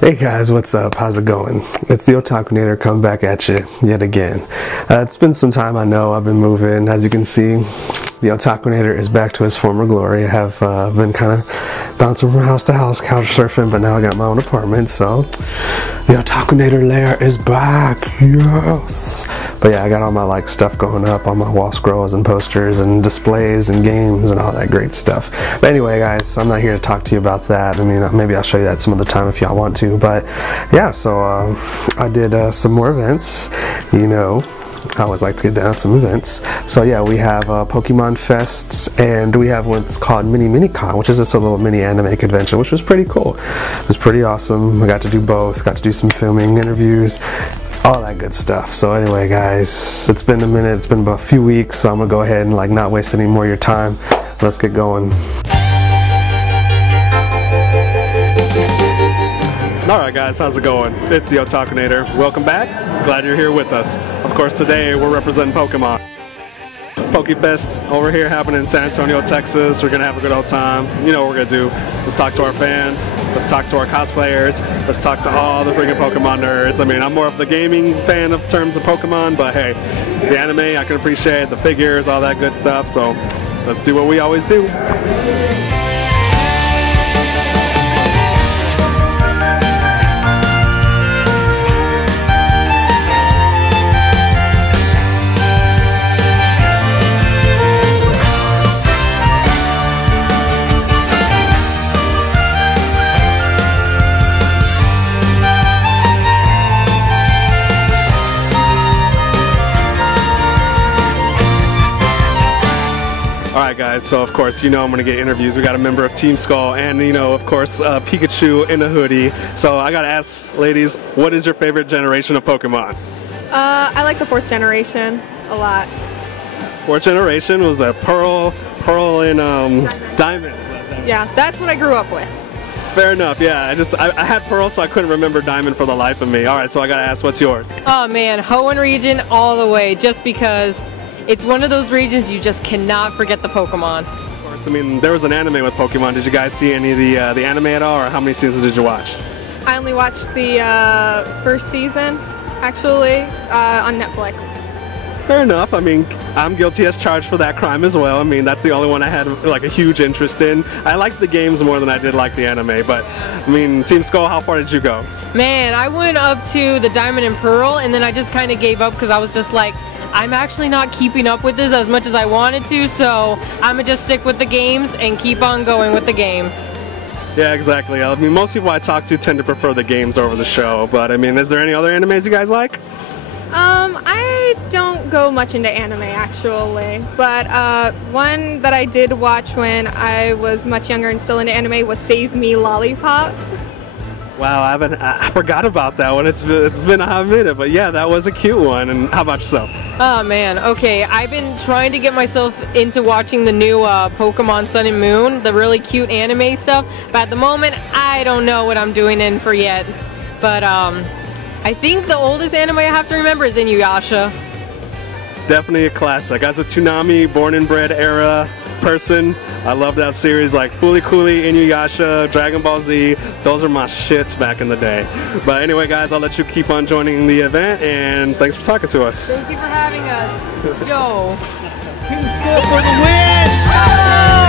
Hey guys, what's up? How's it going? It's the Otakunator coming back at you yet again. It's been some time, I know. I've been moving. As you can see, the Otakunator is back to his former glory. I have been kind of bouncing from house to house, couch surfing, but now I got my own apartment, so the Otakunator lair is back. Yes! But yeah, I got all my stuff going up, all my wall scrolls and posters and displays and games and all that great stuff. But anyway, guys, I'm not here to talk to you about that. I mean, maybe I'll show you that some other time if y'all want to. But yeah, so I did some more events. You know, I always like to get down to some events. So yeah, we have Pokemon Fests, and we have what's called Mini-Con, which is just a little mini anime convention, which was pretty cool. It was pretty awesome. I got to do both, got to do some filming, interviews, all that good stuff. So anyway, guys, it's been a minute, it's been about a few weeks, so I'm gonna go ahead and not waste any more of your time. Let's get going. Alright guys, how's it going? It's the Otakunator. Welcome back. Glad you're here with us. Of course, today we're representing Pokemon. Pokéfest over here happening in San Antonio, Texas. We're going to have a good old time. You know what we're going to do. Let's talk to our fans. Let's talk to our cosplayers. Let's talk to all the freaking Pokemon nerds. I mean, I'm more of the gaming fan of terms of Pokemon, but hey, the anime I can appreciate, the figures, all that good stuff. So let's do what we always do. Alright guys, so of course you know I'm going to get interviews. We got a member of Team Skull and, you know, of course Pikachu in a hoodie. So I gotta ask, ladies, what is your favorite generation of Pokemon? I like the 4th generation a lot. 4th generation was a Pearl and Diamond. Yeah, that's what I grew up with. Fair enough, yeah. I had Pearl, so I couldn't remember Diamond for the life of me. Alright, so I gotta ask, what's yours? Oh man, Hoenn region all the way, just because it's one of those regions you just cannot forget the Pokemon. Of course, I mean, there was an anime with Pokemon. Did you guys see any of the anime at all, or how many seasons did you watch? I only watched the first season, actually, on Netflix. Fair enough. I mean, I'm guilty as charged for that crime as well. I mean, that's the only one I had a huge interest in. I liked the games more than I did like the anime, but I mean, Team Skull, how far did you go? Man, I went up to the Diamond and Pearl, and then I just kind of gave up because I was just like, I'm actually not keeping up with this as much as I wanted to, so I'm gonna just stick with the games and keep on going with the games. Yeah, exactly. I mean, most people I talk to tend to prefer the games over the show, but I mean, is there any other animes you guys like? I don't go much into anime actually, but one that I did watch when I was much younger and still into anime was Save Me Lollipop. Wow, I forgot about that one. It's been a hot minute, but yeah, that was a cute one. And how about yourself? Oh man, okay, I've been trying to get myself into watching the new Pokemon Sun and Moon, the really cute anime stuff, but at the moment, I don't know what I'm doing in for yet. But I think the oldest anime I have to remember is Inuyasha. Definitely a classic. As a Toonami born and bred era person, I love that series, like Fooly Cooly, Inuyasha, Dragon Ball Z. Those are my shits back in the day. But anyway, guys, I'll let you keep on joining the event, and thanks for talking to us. Thank you for having us. Yo. Team Skull for the win! Oh!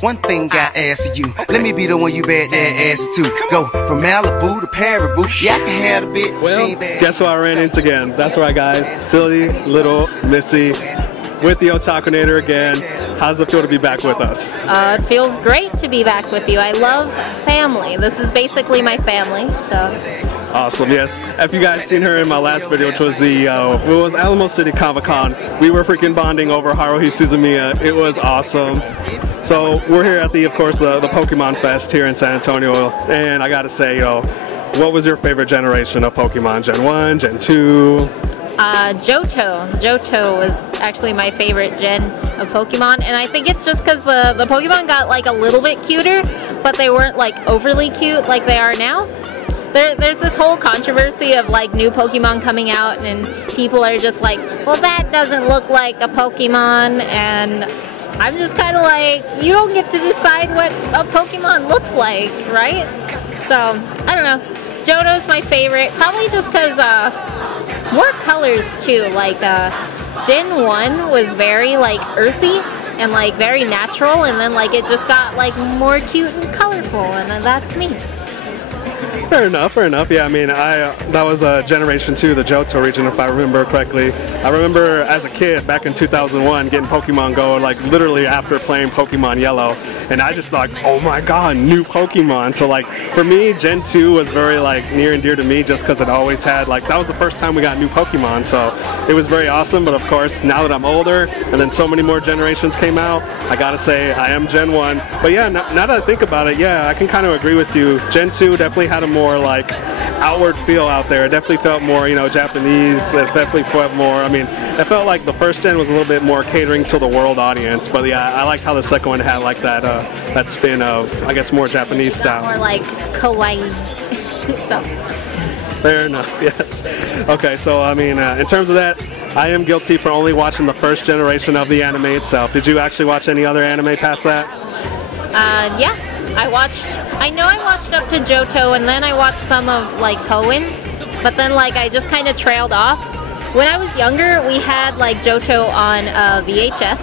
One thing I ask you, let me be the one you bet that ass to. Go from Malibu to Paribu, yeah, I can have a bit. Well, guess who I ran into again? That's right, guys. Silly little Missy with the Otakunator again. How does it feel to be back with us? It feels great to be back with you. I love family. This is basically my family, so. Awesome, yes. If you guys seen her in my last video, which was the it was Alamo City Comic-Con, we were freaking bonding over Haruhi Suzumiya. It was awesome. So we're here at of course, the Pokemon Fest here in San Antonio, and I gotta say, what was your favorite generation of Pokemon? Gen 1, Gen 2? Johto. Johto was actually my favorite gen of Pokemon, and I think it's just because the Pokemon got like a little bit cuter, but they weren't like overly cute like they are now. There's this whole controversy of like new Pokemon coming out, and people are just like, well, that doesn't look like a Pokemon, and I'm just kind of like, you don't get to decide what a Pokemon looks like, right? So, I don't know. Johto's my favorite, probably just because more colors too. Like Gen 1 was very like earthy and like very natural, and then like it just got like more cute and colorful, and that's me. Fair enough, fair enough. Yeah, I mean, that was Generation 2, the Johto region, if I remember correctly. I remember as a kid, back in 2001, getting Pokemon Go, like literally after playing Pokemon Yellow, and I just thought, oh my god, new Pokemon. So like, for me, Gen 2 was very like near and dear to me, just because it always had, like, that was the first time we got new Pokemon, so it was very awesome. But of course, now that I'm older, and then so many more generations came out, I gotta say, I am Gen 1. But yeah, now that I think about it, yeah, I can kind of agree with you. Gen 2 definitely had a more like outward feel out there. It definitely felt more, Japanese. It definitely felt more, I mean, it felt like the first gen was a little bit more catering to the world audience. But yeah, I liked how the second one had like that spin of, I guess, more Japanese style. More like kawaii. So. Fair enough, yes. Okay, so I mean, in terms of that, I am guilty for only watching the first generation of the anime itself. Did you actually watch any other anime past that? Yeah. I watched up to Johto, and then I watched some of like Hoenn, but then like I just kind of trailed off. When I was younger, we had like Johto on VHS.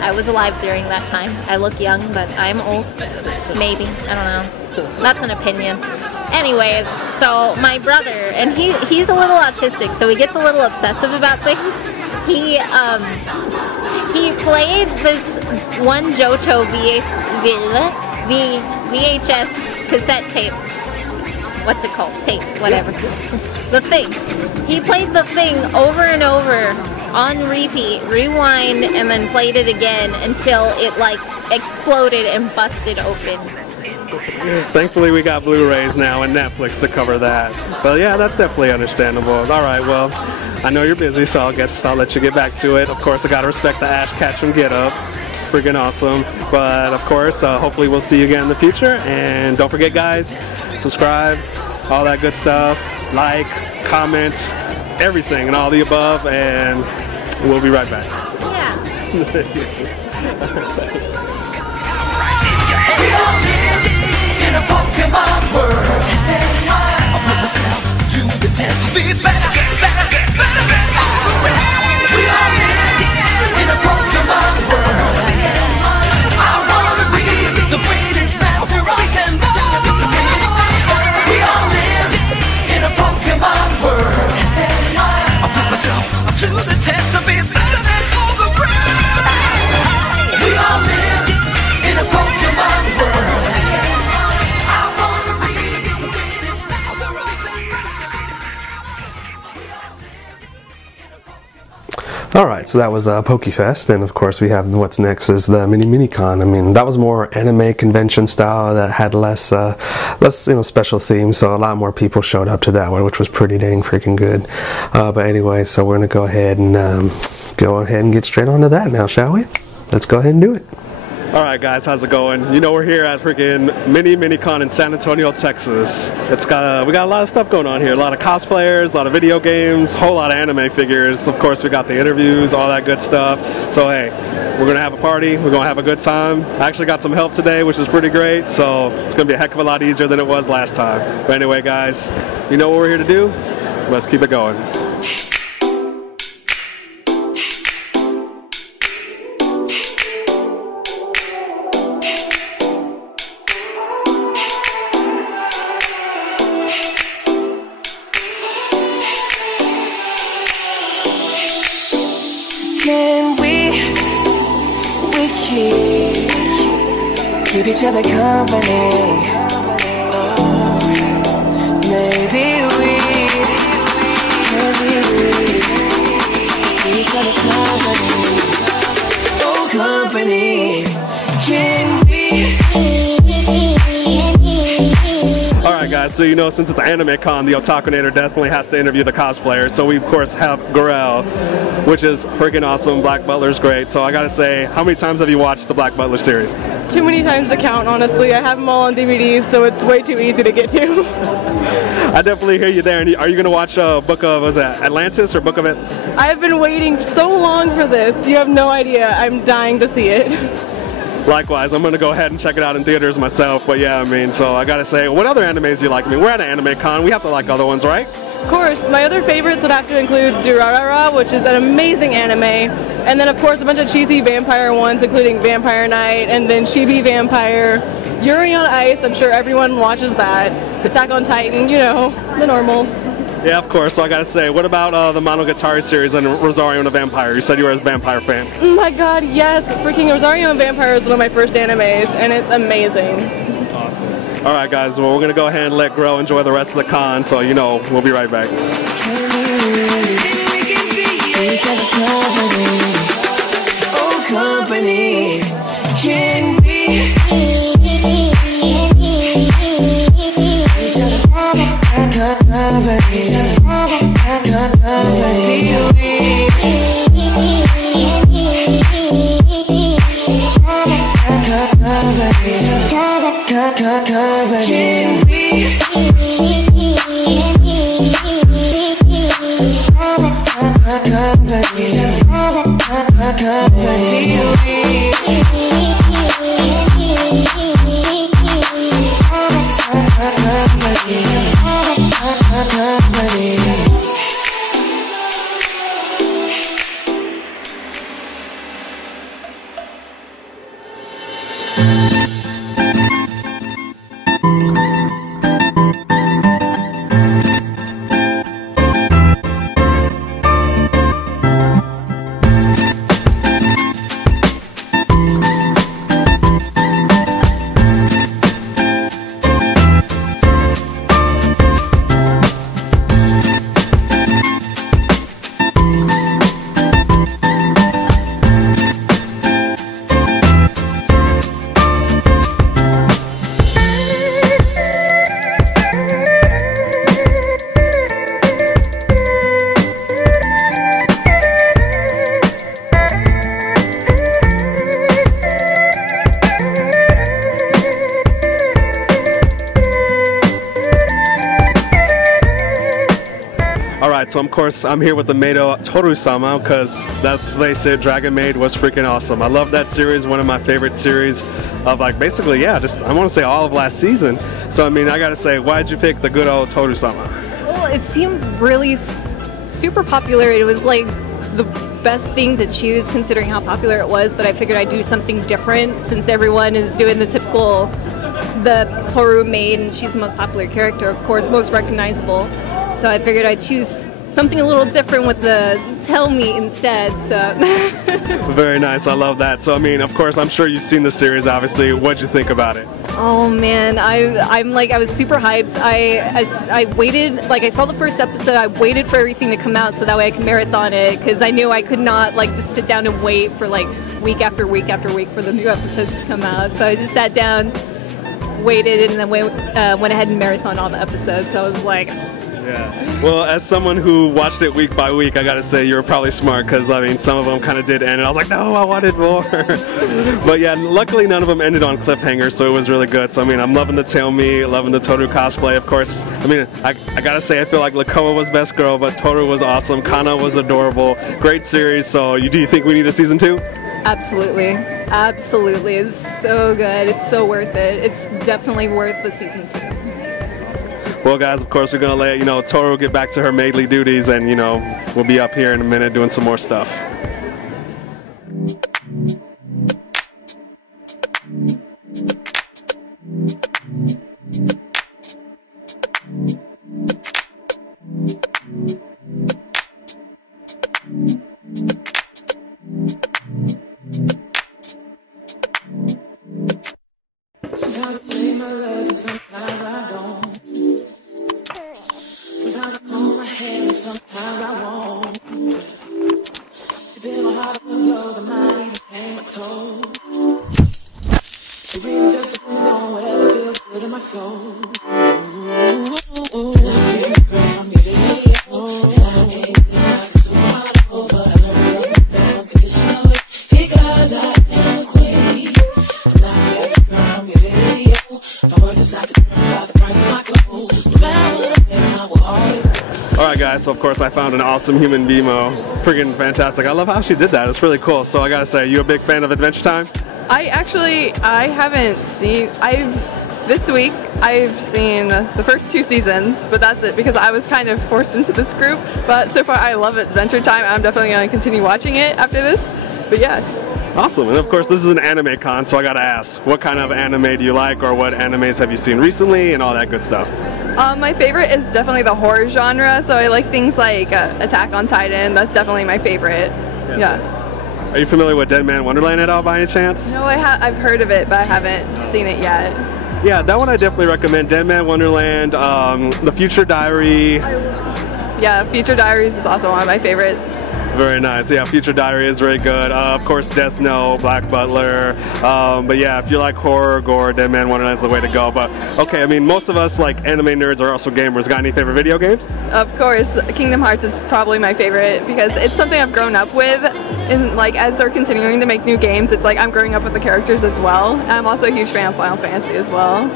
I was alive during that time. I look young, but I'm old. Maybe, I don't know. That's an opinion. Anyways, so my brother, and he's a little autistic, so he gets a little obsessive about things. He played this one Johto VHS cassette tape. What's it called? Tape, whatever. The Thing. He played The Thing over and over on repeat, rewind, and then played it again until it like exploded and busted open. Thankfully we got Blu-rays now and Netflix to cover that. But yeah, that's definitely understandable. Alright, well, I know you're busy, so I'll let you get back to it. Of course, I gotta respect the Ash Ketchum get up. Freaking awesome. But of course, hopefully we'll see you again in the future. And don't forget, guys, subscribe, all that good stuff, like, comment, everything and all the above, and we'll be right back. Yeah. We all live in a Pokemon world. I put myself to the test. Be better, better, better, better. We all live in a Pokemon world. I wanna be the greatest master I can be. We all live in a Pokemon world. I put myself to the test to be better than all the rest. We all live in a Pokemon world. I wanna be the greatest master I can be. Alright, so that was Pokéfest, and of course we have what's next is the Mini-Con. I mean, that was more anime convention style that had less special themes, so a lot more people showed up to that one, which was pretty dang freaking good. But anyway, so we're going to go ahead and get straight on to that now, shall we? Let's go ahead and do it. Alright guys, how's it going? We're here at freaking Mini-Con in San Antonio, Texas. We got a lot of stuff going on here. A lot of cosplayers, a lot of video games, a whole lot of anime figures. Of course, we got the interviews, all that good stuff. So hey, we're going to have a party. We're going to have a good time. I actually got some help today, which is pretty great. So it's going to be a heck of a lot easier than it was last time. But anyway guys, you know what we're here to do? Let's keep it going. Can we keep each other company? Oh, maybe company. Can we? Alright guys, so you know, since it's Anime Con, the Otakunator definitely has to interview the cosplayers. So we of course have Gorel, which is freaking awesome. Black Butler's great. So I gotta say, how many times have you watched the Black Butler series? Too many times to count, honestly. I have them all on DVDs, so it's way too easy to get to. I definitely hear you there. And are you gonna watch Book of, was that Atlantis or Book of It? I've been waiting so long for this. You have no idea. I'm dying to see it. Likewise, I'm gonna go ahead and check it out in theaters myself. But yeah, I mean, so I gotta say, what other animes do you like? I mean, we're at an Anime Con. We have to like other ones, right? Of course, my other favorites would have to include Durarara, which is an amazing anime, and then of course a bunch of cheesy vampire ones, including Vampire Night, and then Chibi Vampire, Yuri on Ice, I'm sure everyone watches that, Attack on Titan, you know, the normals. Yeah, of course. So I gotta say, what about the Monogatari series and Rosario and the Vampire? You said you were a vampire fan. Oh my god, yes! Freaking Rosario and Vampire is one of my first animes, and it's amazing. Awesome. Alright guys, well we're gonna go ahead and let Gorel enjoy the rest of the con, so you know, we'll be right back. Oh, company, can we? Alright, so of course I'm here with the Maido Toru-sama because let's face it, Dragon Maid was freaking awesome. I love that series, one of my favorite series of like basically, yeah, just I want to say all of last season. So I mean, I gotta say, why did you pick the good old Toru-sama? Well, it seemed really super popular. It was like the best thing to choose considering how popular it was, but I figured I'd do something different since everyone is doing the typical, the Toru maid, and she's the most popular character, of course, most recognizable. So I figured I'd choose something a little different with the tell me instead. So. Very nice, I love that. So I mean, of course, I'm sure you've seen the series, obviously. What'd you think about it? Oh man, I was super hyped. I waited, like I saw the first episode, I waited for everything to come out so that way I could marathon it, because I knew I could not like just sit down and wait for like week after week after week for the new episodes to come out. So I just sat down, waited, and then went ahead and marathon all the episodes. So I was like, yeah. Well, as someone who watched it week by week, I gotta say you were probably smart, because I mean some of them kind of did end and I was like, no, I wanted more. But yeah, luckily none of them ended on cliffhangers, so it was really good. So I mean, I'm loving the Tell Me, loving the Toru cosplay, of course. I mean, I gotta say I feel like Lakoa was best girl, but Toru was awesome, Kana was adorable, great series. So do you think we need a season 2? absolutely, absolutely. It's so good. It's so worth it. It's definitely worth the season 2. Well guys, of course we're gonna let Toru get back to her maidly duties, and we'll be up here in a minute doing some more stuff. Sometimes I play my legs and sometimes I don't. Sometimes I comb my hair and sometimes I won't. Depending on how the wind blows, I might even paint my toes. soul. Ooh, girl from your video, and I ain't like supermodel, but I love to love you unconditionally because I am a queen. I'm not the average girl from your video. My worth is not determined by the price of my clothes. No matter what I wear, I will always. Alright guys, so of course I found an awesome human BMO. Friggin' fantastic. I love how she did that. It's really cool. So I gotta say, you a big fan of Adventure Time? I haven't seen, this week I've seen the first 2 seasons, but that's it because I was kind of forced into this group. But so far I love Adventure Time. I'm definitely going to continue watching it after this. But yeah. Awesome, and of course this is an anime con, so I gotta ask, what kind of anime do you like, or what animes have you seen recently, and all that good stuff? My favorite is definitely the horror genre, so I like things like Attack on Titan. That's definitely my favorite. Yeah. Are you familiar with Dead Man Wonderland at all by any chance? No, I've heard of it, but I haven't seen it yet. Yeah, that one I definitely recommend. Dead Man Wonderland, The Future Diary. Yeah, Future Diaries is also one of my favorites. Very nice. Yeah, Future Diary is very good. Of course, Death Note, Black Butler. But yeah, if you like horror, gore, Dead Man Wonderland is the way to go. But okay, I mean, most of us like anime nerds are also gamers. Got any favorite video games? Of course, Kingdom Hearts is probably my favorite because it's something I've grown up with. And like as they're continuing to make new games, it's like I'm growing up with the characters as well. And I'm also a huge fan of Final Fantasy as well.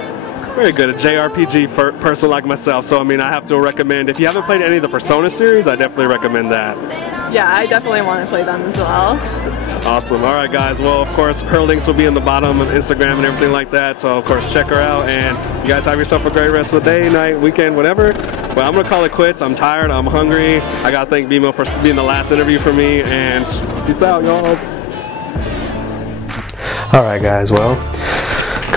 Very good, a JRPG person like myself, so I mean I have to recommend, if you haven't played any of the Persona series, I definitely recommend that. Yeah, I definitely want to play them as well. Awesome. Alright guys, well of course her links will be in the bottom of Instagram and everything like that, so of course check her out, and you guys have yourself a great rest of the day, night, weekend, whatever. But I'm going to call it quits. I'm tired, I'm hungry. I got to thank BMO for being the last interview for me, and peace out y'all. Alright guys, well,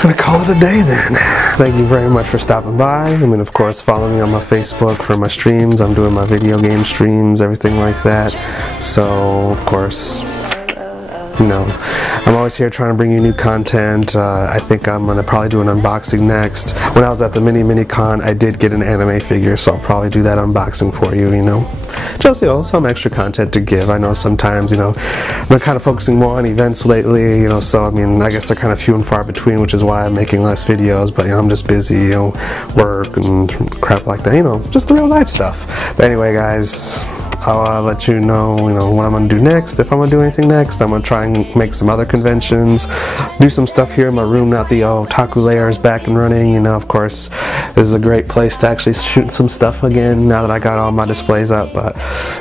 gonna call it a day then. Thank you very much for stopping by. I mean, of course, follow me on my Facebook for my streams. I'm doing my video game streams, everything like that. So, of course, you know, I'm always here trying to bring you new content. I think I'm gonna probably do an unboxing next. When I was at the mini con, I did get an anime figure, so I'll probably do that unboxing for you, you know. Just, you know, some extra content to give. I know sometimes, you know, I've been kind of focusing more on events lately, you know, so I mean, I guess they're kind of few and far between, which is why I'm making less videos, but you know, I'm just busy, you know, work and crap like that, you know, just the real life stuff. But anyway, guys, I'll let you know, what I'm going to do next. If I'm going to do anything next, I'm going to try and make some other conventions, do some stuff here in my room now that the otaku layer is back and running. You know, of course, this is a great place to actually shoot some stuff again now that I got all my displays up. But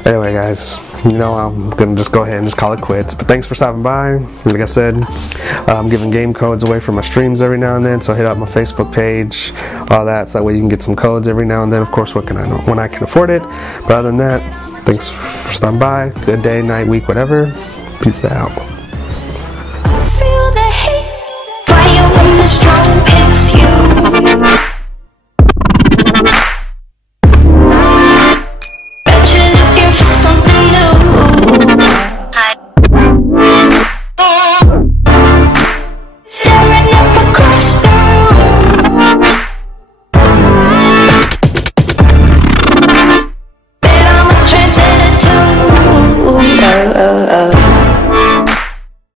anyway, guys, you know, I'm going to just go ahead and just call it quits. But thanks for stopping by. Like I said, I'm giving game codes away for my streams every now and then, so hit up my Facebook page, all that, so that way you can get some codes every now and then. Of course, when I can afford it. But other than that, thanks for stopping by. Good day, night, week, whatever. Peace out. Feel the heat, fire in the strong.